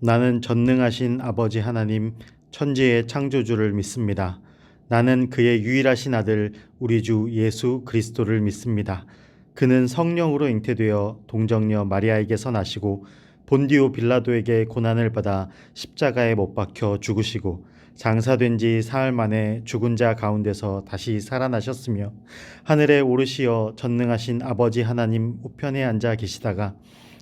나는 전능하신 아버지 하나님, 천지의 창조주를 믿습니다. 나는 그의 유일하신 아들 우리 주 예수 그리스도를 믿습니다. 그는 성령으로 잉태되어 동정녀 마리아에게서 나시고 본디오 빌라도에게 고난을 받아 십자가에 못 박혀 죽으시고 장사된 지 사흘 만에 죽은 자 가운데서 다시 살아나셨으며 하늘에 오르시어 전능하신 아버지 하나님 우편에 앉아 계시다가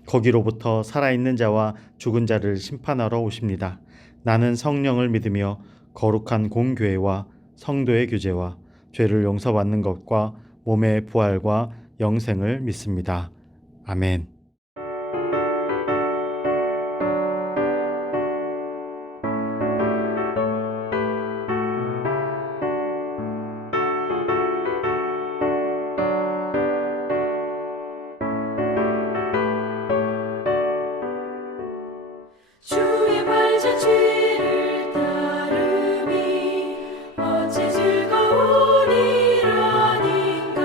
거기로부터 살아있는 자와 죽은 자를 심판하러 오십니다. 나는 성령을 믿으며 거룩한 공교회와 성도의 교제와 죄를 용서받는 것과 몸의 부활과 영생을 믿습니다. 아멘. 주의 발자취를 따르미 어찌 즐거운 일 아닌가.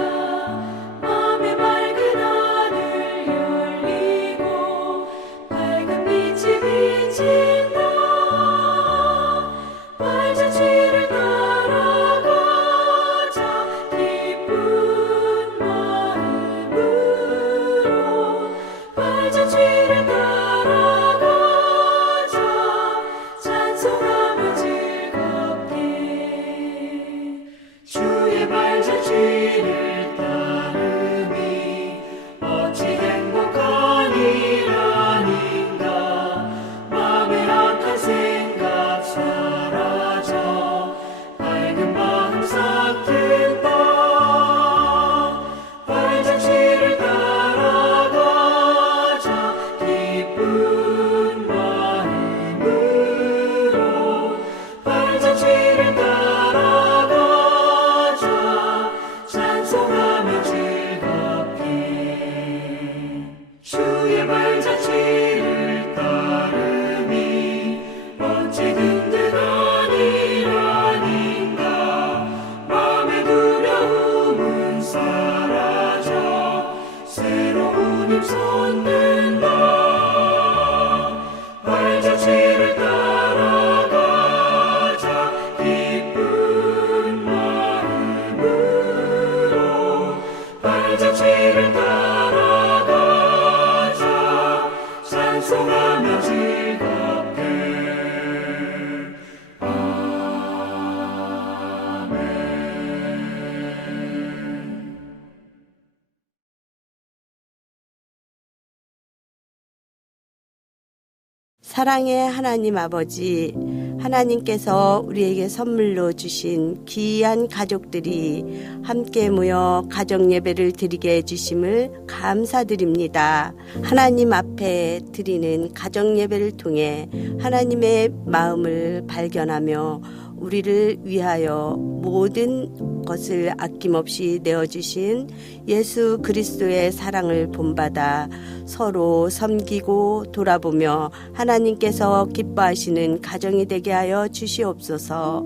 맘에 맑은 하늘 열리고 밝은 빛이 비친다. 발자취를 따라가자 기쁜 마음으로. 발자취를 따라가자 찬송하며 즐겁게. 주의 발자취를 따르미 어찌 행복한 일 아닌가. 맘의 악한 생각 사라져 밝은 마음 싹 든다. 발자취를 따라가자 기쁜 마음으로. 발자취를 따라가자 찬송하며 즐겁게. 주의 발자취를 따르미 어찌 든든한 일 아닌가. 맘의 두려움은 사라져 새로운 힘 솟는다. 발자취를 따라가자 기쁜 마음으로. 발자취를 따라가자 찬송하며 즐겁게. 아멘. 사랑의 하나님 아버지, 하나님께서 우리에게 선물로 주신 귀한 가족들이 함께 모여 가정 예배를 드리게 해주심을 감사드립니다. 하나님 앞에 드리는 가정 예배를 통해 하나님의 마음을 발견하며 우리를 위하여 모든 것을 아낌없이 내어주신 예수 그리스도의 사랑을 본받아 서로 섬기고 돌아보며 하나님께서 기뻐하시는 가정이 되게 하여 주시옵소서.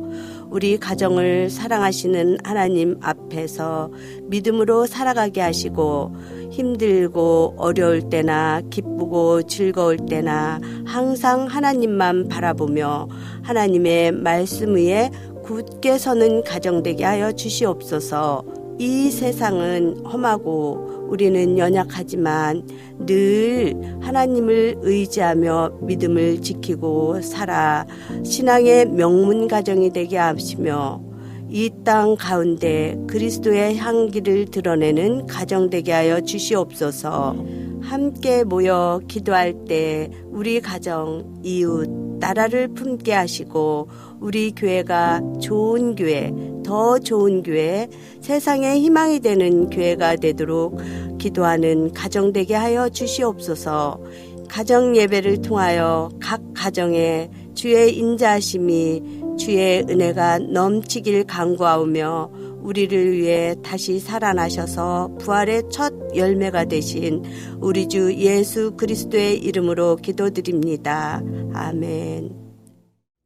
우리 가정을 사랑하시는 하나님 앞에서 믿음으로 살아가게 하시고 힘들고 어려울 때나 기쁘고 즐거울 때나 항상 하나님만 바라보며 하나님의 말씀 위에 굳게 서는 가정 되게 하여 주시옵소서. 이 세상은 험하고 우리는 연약하지만 늘 하나님을 의지하며 믿음을 지키고 살아 신앙의 명문 가정이 되게 하시며 이 땅 가운데 그리스도의 향기를 드러내는 가정 되게 하여 주시옵소서. 함께 모여 기도할 때 우리 가정, 이웃, 나라를 품게 하시고 우리 교회가 좋은 교회, 더 좋은 교회, 세상의 희망이 되는 교회가 되도록 기도하는 가정 되게 하여 주시옵소서. 가정 예배를 통하여 각 가정에 주의 인자하심이 주의 은혜가 넘치길 간구하오며 우리를 위해 다시 살아나셔서 부활의 첫 열매가 되신 우리 주 예수 그리스도의 이름으로 기도드립니다. 아멘.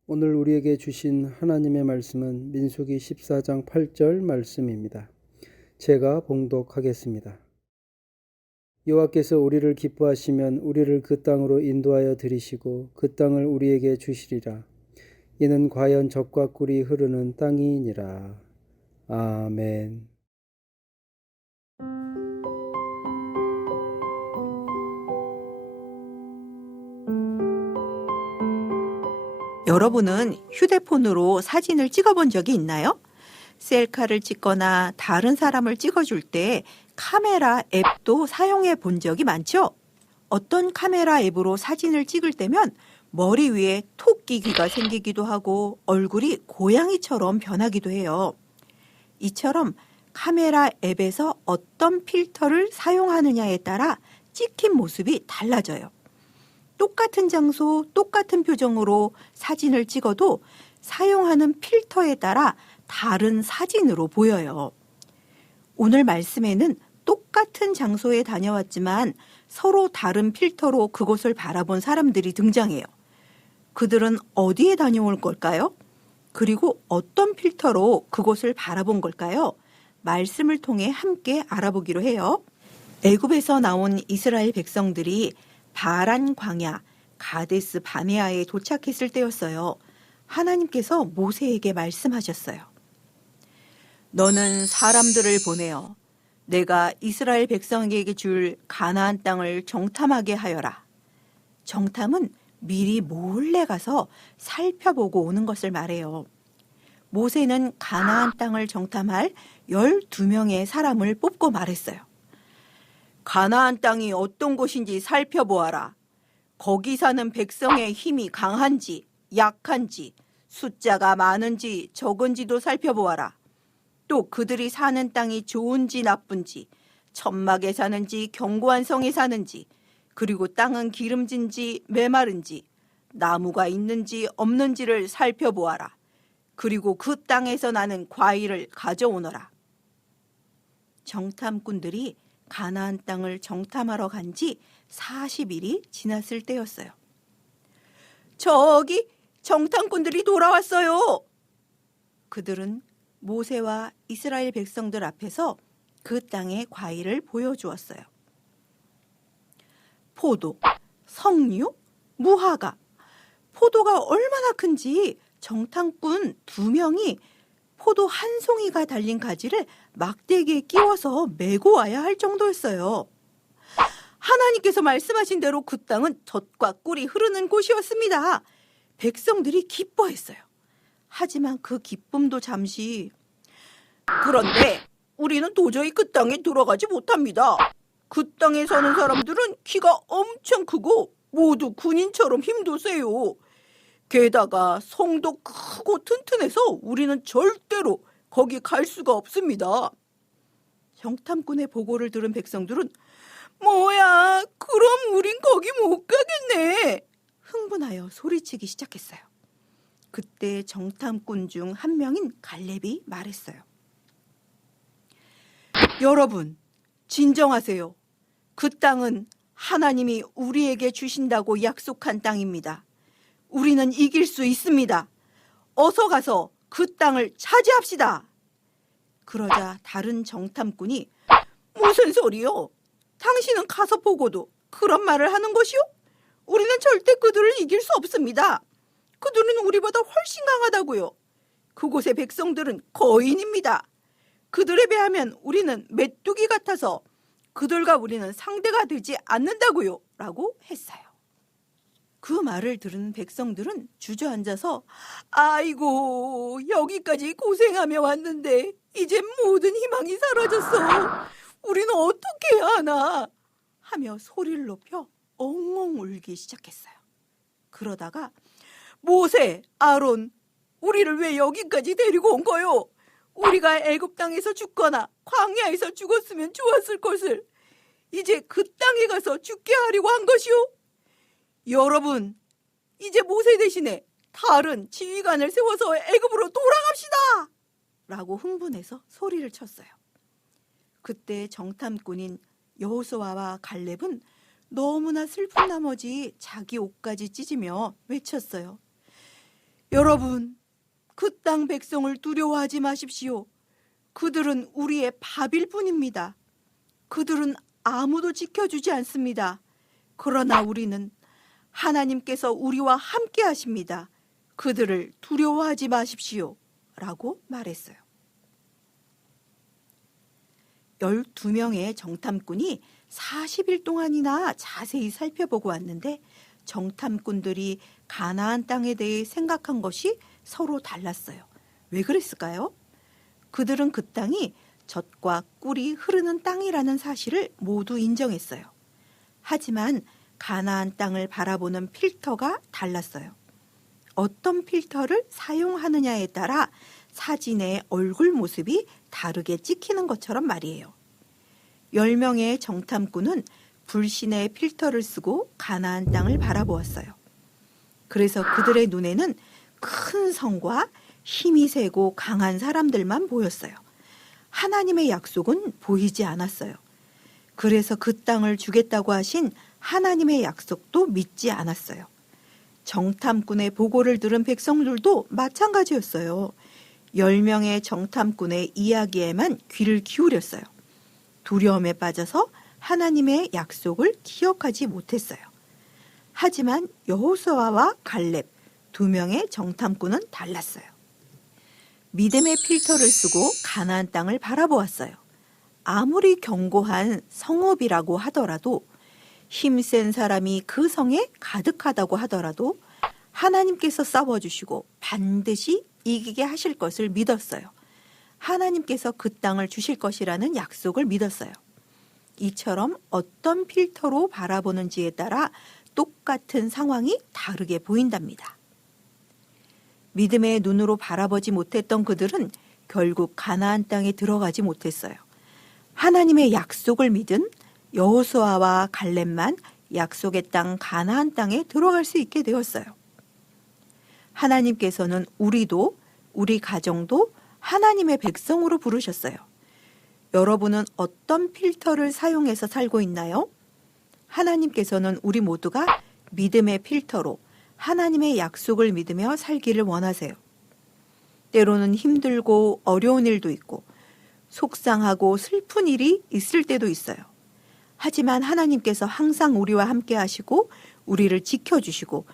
오늘 우리에게 주신 하나님의 말씀은 민수기 14장 8절 말씀입니다. 제가 봉독하겠습니다. 여호와께서 우리를 기뻐하시면 우리를 그 땅으로 인도하여 들이시고 그 땅을 우리에게 주시리라. 이는 과연 젖과 꿀이 흐르는 땅이니라. 아멘. 여러분은 휴대폰으로 사진을 찍어본 적이 있나요? 셀카를 찍거나 다른 사람을 찍어줄 때 카메라 앱도 사용해 본 적이 많죠? 어떤 카메라 앱으로 사진을 찍을 때면 머리 위에 토끼 귀가 생기기도 하고 얼굴이 고양이처럼 변하기도 해요. 이처럼 카메라 앱에서 어떤 필터를 사용하느냐에 따라 찍힌 모습이 달라져요. 똑같은 장소, 똑같은 표정으로 사진을 찍어도 사용하는 필터에 따라 다른 사진으로 보여요. 오늘 말씀에는 똑같은 장소에 다녀왔지만 서로 다른 필터로 그곳을 바라본 사람들이 등장해요. 그들은 어디에 다녀올 걸까요? 그리고 어떤 필터로 그곳을 바라본 걸까요? 말씀을 통해 함께 알아보기로 해요. 애굽에서 나온 이스라엘 백성들이 바란 광야 가데스 바네아에 도착했을 때였어요. 하나님께서 모세에게 말씀하셨어요. 너는 사람들을 보내어 내가 이스라엘 백성에게 줄 가나안 땅을 정탐하게 하여라. 정탐은 미리 몰래 가서 살펴보고 오는 것을 말해요. 모세는 가나안 땅을 정탐할 12명의 사람을 뽑고 말했어요. 가나안 땅이 어떤 곳인지 살펴보아라. 거기 사는 백성의 힘이 강한지 약한지 숫자가 많은지 적은지도 살펴보아라. 또 그들이 사는 땅이 좋은지 나쁜지 천막에 사는지 견고한 성에 사는지 그리고 땅은 기름진지 메마른지 나무가 있는지 없는지를 살펴보아라. 그리고 그 땅에서 나는 과일을 가져오너라. 정탐꾼들이 가나안 땅을 정탐하러 간 지 40일이 지났을 때였어요. 저기 정탐꾼들이 돌아왔어요. 그들은 모세와 이스라엘 백성들 앞에서 그 땅의 과일을 보여주었어요. 포도, 석류, 무화과. 포도가 얼마나 큰지 정탐꾼 2명이 포도 한 송이가 달린 가지를 막대기에 끼워서 메고 와야 할 정도였어요. 하나님께서 말씀하신 대로 그 땅은 젖과 꿀이 흐르는 곳이었습니다. 백성들이 기뻐했어요. 하지만 그 기쁨도 잠시. 그런데 우리는 도저히 그 땅에 들어가지 못합니다. 그 땅에 사는 사람들은 키가 엄청 크고 모두 군인처럼 힘도 세요. 게다가 성도 크고 튼튼해서 우리는 절대로 거기 갈 수가 없습니다. 정탐꾼의 보고를 들은 백성들은 뭐야, 그럼 우린 거기 못 가겠네. 흥분하여 소리치기 시작했어요. 그때 정탐꾼 중 한 명인 갈렙이 말했어요. 여러분, 진정하세요. 그 땅은 하나님이 우리에게 주신다고 약속한 땅입니다. 우리는 이길 수 있습니다. 어서 가서 그 땅을 차지합시다. 그러자 다른 정탐꾼이 무슨 소리요? 당신은 가서 보고도 그런 말을 하는 것이요? 우리는 절대 그들을 이길 수 없습니다. 그들은 우리보다 훨씬 강하다고요. 그곳의 백성들은 거인입니다. 그들에 비하면 우리는 메뚜기 같아서 그들과 우리는 상대가 되지 않는다고요. 라고 했어요. 그 말을 들은 백성들은 주저앉아서 아이고, 여기까지 고생하며 왔는데 이제 모든 희망이 사라졌어. 우리는 어떻게 해야 하나? 하며 소리를 높여 엉엉 울기 시작했어요. 그러다가 모세, 아론, 우리를 왜 여기까지 데리고 온 거요? 우리가 애굽 땅에서 죽거나 광야에서 죽었으면 좋았을 것을 이제 그 땅에 가서 죽게 하려고 한 것이요? 여러분, 이제 모세 대신에 다른 지휘관을 세워서 애굽으로 돌아갑시다! 라고 흥분해서 소리를 쳤어요. 그때 정탐꾼인 여호수아와 갈렙은 너무나 슬픈 나머지 자기 옷까지 찢으며 외쳤어요. 여러분, 그 땅 백성을 두려워하지 마십시오. 그들은 우리의 밥일 뿐입니다. 그들은 아무도 지켜주지 않습니다. 그러나 우리는 하나님께서 우리와 함께 하십니다. 그들을 두려워하지 마십시오. 라고 말했어요. 12명의 정탐꾼이 40일 동안이나 자세히 살펴보고 왔는데 정탐꾼들이 가나안 땅에 대해 생각한 것이 서로 달랐어요. 왜 그랬을까요? 그들은 그 땅이 젖과 꿀이 흐르는 땅이라는 사실을 모두 인정했어요. 하지만 가나안 땅을 바라보는 필터가 달랐어요. 어떤 필터를 사용하느냐에 따라 사진의 얼굴 모습이 다르게 찍히는 것처럼 말이에요. 10명의 정탐꾼은 불신의 필터를 쓰고 가나안 땅을 바라보았어요. 그래서 그들의 눈에는 큰 성과 힘이 세고 강한 사람들만 보였어요. 하나님의 약속은 보이지 않았어요. 그래서 그 땅을 주겠다고 하신 하나님의 약속도 믿지 않았어요. 정탐꾼의 보고를 들은 백성들도 마찬가지였어요. 10명의 정탐꾼의 이야기에만 귀를 기울였어요. 두려움에 빠져서 하나님의 약속을 기억하지 못했어요. 하지만 여호수아와 갈렙 2명의 정탐꾼은 달랐어요. 믿음의 필터를 쓰고 가나안 땅을 바라보았어요. 아무리 견고한 성읍이라고 하더라도 힘센 사람이 그 성에 가득하다고 하더라도 하나님께서 싸워주시고 반드시 이기게 하실 것을 믿었어요. 하나님께서 그 땅을 주실 것이라는 약속을 믿었어요. 이처럼 어떤 필터로 바라보는지에 따라 똑같은 상황이 다르게 보인답니다. 믿음의 눈으로 바라보지 못했던 그들은 결국 가나안 땅에 들어가지 못했어요. 하나님의 약속을 믿은 여호수아와 갈렙만 약속의 땅 가나안 땅에 들어갈 수 있게 되었어요. 하나님께서는 우리도 우리 가정도 하나님의 백성으로 부르셨어요. 여러분은 어떤 필터를 사용해서 살고 있나요? 하나님께서는 우리 모두가 믿음의 필터로 하나님의 약속을 믿으며 살기를 원하세요. 때로는 힘들고 어려운 일도 있고 속상하고 슬픈 일이 있을 때도 있어요. 하지만 하나님께서 항상 우리와 함께 하시고 우리를 지켜주시고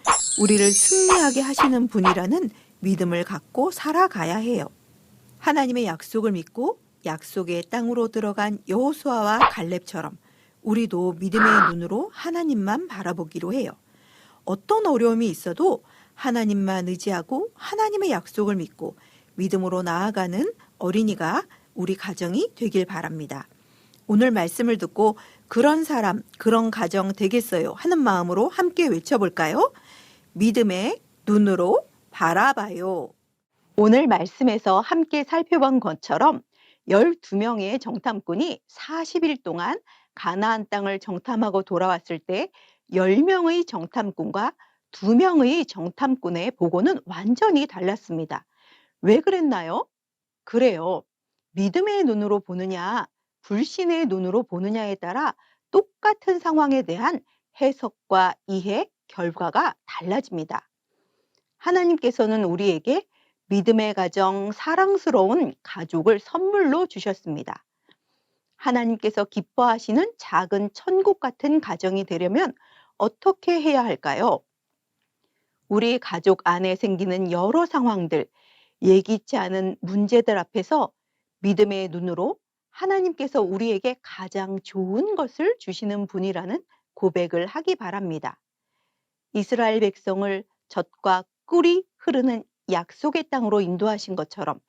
우리를 승리하게 하시는 분이라는 믿음을 갖고 살아가야 해요. 하나님의 약속을 믿고 약속의 땅으로 들어간 여호수아와 갈렙처럼 우리도 믿음의 눈으로 하나님만 바라보기로 해요. 어떤 어려움이 있어도 하나님만 의지하고 하나님의 약속을 믿고 믿음으로 나아가는 어린이가 우리 가정이 되길 바랍니다. 오늘 말씀을 듣고 그런 사람, 그런 가정 되겠어요 하는 마음으로 함께 외쳐볼까요? 믿음의 눈으로 바라봐요. 오늘 말씀에서 함께 살펴본 것처럼 12명의 정탐꾼이 40일 동안 가나안 땅을 정탐하고 돌아왔을 때 10명의 정탐꾼과 2명의 정탐꾼의 보고는 완전히 달랐습니다. 왜 그랬나요? 그래요. 믿음의 눈으로 보느냐, 불신의 눈으로 보느냐에 따라 똑같은 상황에 대한 해석과 이해, 결과가 달라집니다. 하나님께서는 우리에게 믿음의 가정, 사랑스러운 가족을 선물로 주셨습니다. 하나님께서 기뻐하시는 작은 천국 같은 가정이 되려면 어떻게 해야 할까요? 우리 가족 안에 생기는 여러 상황들, 예기치 않은 문제들 앞에서 믿음의 눈으로 하나님께서 우리에게 가장 좋은 것을 주시는 분이라는 고백을 하기 바랍니다. 이스라엘 백성을 젖과 꿀이 흐르는 약속의 땅으로 인도하신 것처럼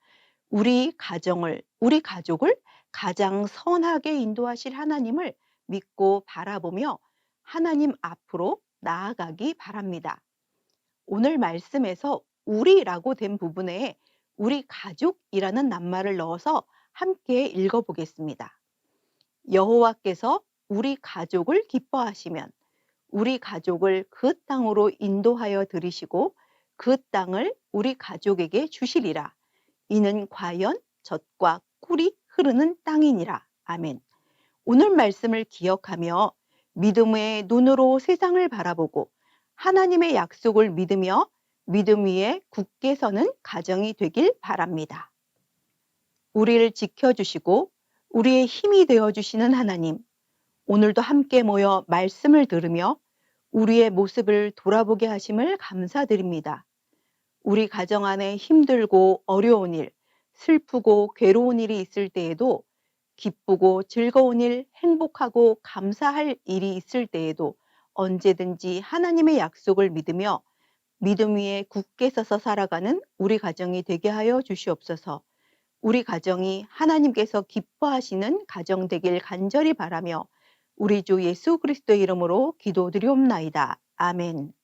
우리 가정을, 우리 가족을 가장 선하게 인도하실 하나님을 믿고 바라보며 하나님 앞으로 나아가기 바랍니다. 오늘 말씀에서 우리라고 된 부분에 우리 가족이라는 낱말을 넣어서 함께 읽어보겠습니다. 여호와께서 우리 가족을 기뻐하시면 우리 가족을 그 땅으로 인도하여 들이시고 그 땅을 우리 가족에게 주시리라. 이는 과연 젖과 꿀이 흐르는 땅이니라. 아멘. 오늘 말씀을 기억하며 믿음의 눈으로 세상을 바라보고 하나님의 약속을 믿으며 믿음 위에 굳게 서는 가정이 되길 바랍니다. 우리를 지켜주시고 우리의 힘이 되어주시는 하나님, 오늘도 함께 모여 말씀을 들으며 우리의 모습을 돌아보게 하심을 감사드립니다. 우리 가정 안에 힘들고 어려운 일, 슬프고 괴로운 일이 있을 때에도 기쁘고 즐거운 일, 행복하고 감사할 일이 있을 때에도 언제든지 하나님의 약속을 믿으며 믿음 위에 굳게 서서 살아가는 우리 가정이 되게 하여 주시옵소서. 우리 가정이 하나님께서 기뻐하시는 가정 되길 간절히 바라며 우리 주 예수 그리스도의 이름으로 기도드리옵나이다. 아멘.